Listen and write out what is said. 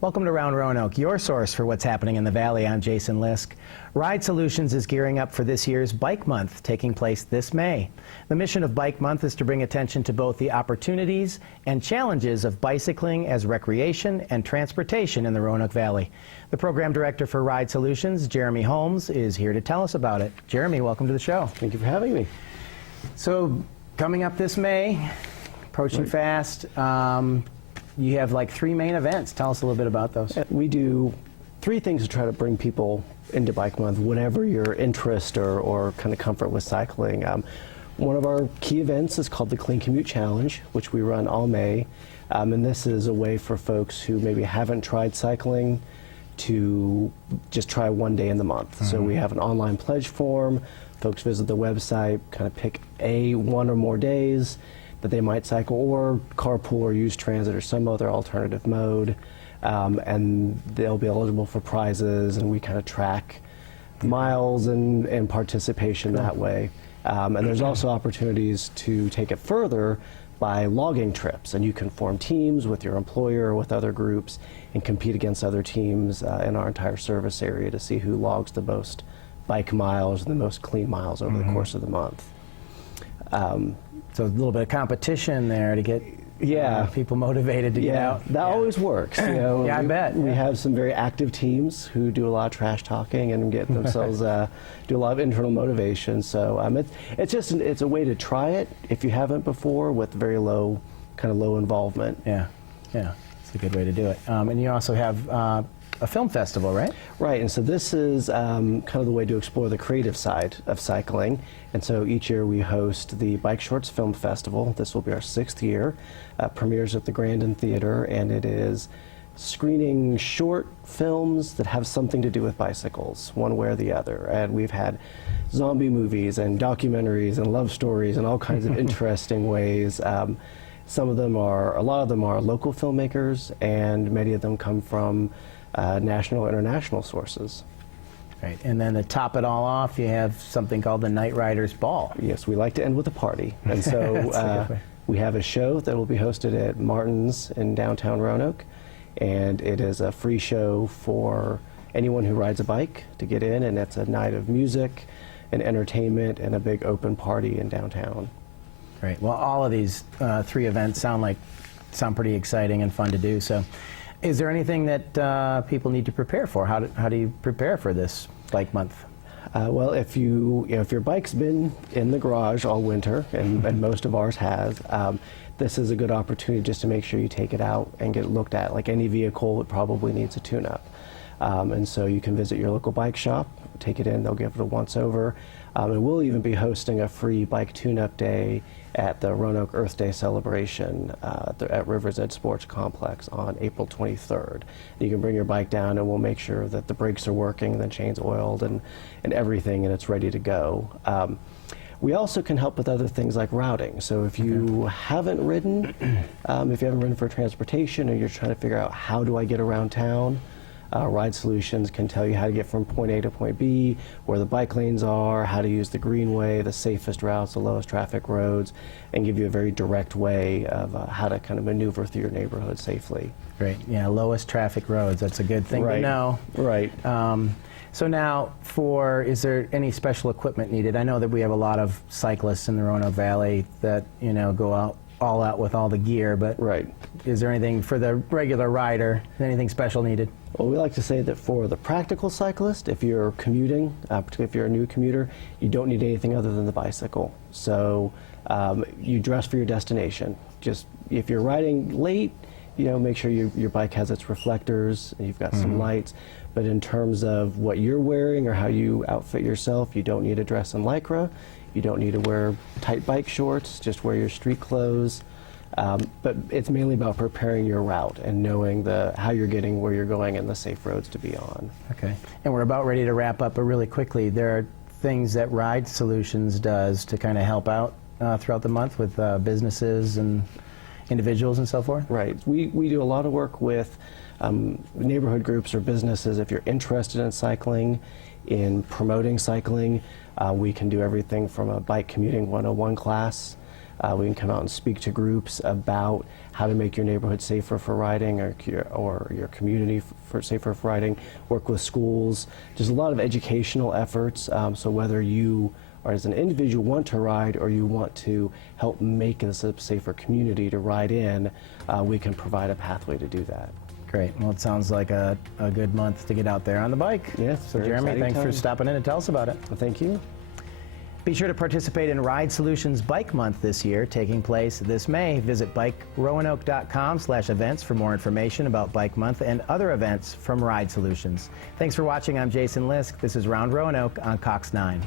Welcome to Round Roanoke, your source for what's happening in the Valley. I'm Jason Lisk. Ride Solutions is gearing up for this year's Bike Month, taking place this May. The mission of Bike Month is to bring attention to both the opportunities and challenges of bicycling as recreation and transportation in the Roanoke Valley. The program director for Ride Solutions, Jeremy Holmes, is here to tell us about it. Jeremy, welcome to the show. Thank you for having me. So, coming up this May, approaching fast, you have like 3 main events. Tell us a little bit about those. We do 3 things to try to bring people into Bike Month, whatever your interest or kind of comfort with cycling. One of our key events is called the Clean Commute Challenge, which we run all May. And this is a way for folks who maybe haven't tried cycling to just try one day in the month. Mm-hmm. So we have an online pledge form. Folks visit the website, kind of pick one or more days that they might cycle, or carpool or use transit or some other alternative mode, and they'll be eligible for prizes, and we kind of track miles and participation that way. And there's also opportunities to take it further by logging trips, and you can form teams with your employer or with other groups and compete against other teams in our entire service area to see who logs the most bike miles and the most clean miles over the course of the month. So a little bit of competition there to get people motivated to get out. That always works. You know, I bet. We have some very active teams who do a lot of trash talking and get themselves do a lot of internal motivation. So it's a way to try it if you haven't before with very low involvement. Yeah, it's a good way to do it. And you also have a film festival, right? Right, and so this is kind of the way to explore the creative side of cycling. And so each year we host the Bike Shorts Film Festival. This will be our 6th year. Premieres at the Grandin Theater, and it is screening short films that have something to do with bicycles, one way or the other. And we've had zombie movies and documentaries and love stories and all kinds of interesting ways. A lot of them are local filmmakers, and many of them come from national and international sources. Right, and then to top it all off, you have something called the Night Riders Ball. Yes, we like to end with a party, and so we have a show that will be hosted at Martin's in downtown Roanoke, and it is a free show for anyone who rides a bike to get in, and it's a night of music and entertainment and a big open party in downtown. Great. Well, all of these 3 events sound pretty exciting and fun to do. So, is there anything that people need to prepare for? How do you prepare for this Bike Month? Well, if your bike's been in the garage all winter, and most of ours has, this is a good opportunity just to make sure you take it out and get it looked at. Like any vehicle, it probably needs a tune-up. And so you can visit your local bike shop, take it in, they'll give it a once-over. And we'll even be hosting a free bike tune-up day at the Roanoke Earth Day celebration at River's Edge Sports Complex on April 23rd. You can bring your bike down, and we'll make sure that the brakes are working, the chain's oiled, and everything, and it's ready to go. We also can help with other things like routing. So if you haven't ridden, for transportation, or you're trying to figure out how do I get around town, Ride Solutions can tell you how to get from point A to point B, where the bike lanes are, how to use the greenway, the safest routes, the lowest traffic roads, and give you a very direct way of how to kind of maneuver through your neighborhood safely. Great. Yeah, lowest traffic roads. That's a good thing to know. Right. So now, is there any special equipment needed? I know that we have a lot of cyclists in the Roanoke Valley that go all out with all the gear, but is there anything for the regular rider? Anything special needed? Well, we like to say that for the practical cyclist, if you're commuting, particularly if you're a new commuter, you don't need anything other than the bicycle. So you dress for your destination. Just if you're riding late, make sure your bike has its reflectors and you've got some lights. But in terms of what you're wearing or how you outfit yourself, you don't need to dress in Lycra. You don't need to wear tight bike shorts. Just wear your street clothes. But it's mainly about preparing your route and knowing how you're getting where you're going and the safe roads to be on. Okay. And we're about ready to wrap up, but really quickly, there are things that Ride Solutions does to kind of help out throughout the month with businesses and individuals and so forth? Right. We do a lot of work with neighborhood groups or businesses. If you're interested in cycling, in promoting cycling, we can do everything from a bike commuting 101 class We can come out and speak to groups about how to make your neighborhood safer for riding, or your community safer for riding, work with schools. Just a lot of educational efforts. So whether you or as an individual want to ride, or you want to help make this a safer community to ride in, we can provide a pathway to do that. Great. Well, it sounds like a good month to get out there on the bike. Yes, So very Jeremy, exciting thanks for time. stopping in and tell us about it. Well, thank you. Be sure to participate in Ride Solutions Bike Month this year, taking place this May. Visit roanoke.com/events for more information about Bike Month and other events from Ride Solutions. Thanks for watching. I'm Jason Lisk. This is Round Roanoke on Cox 9.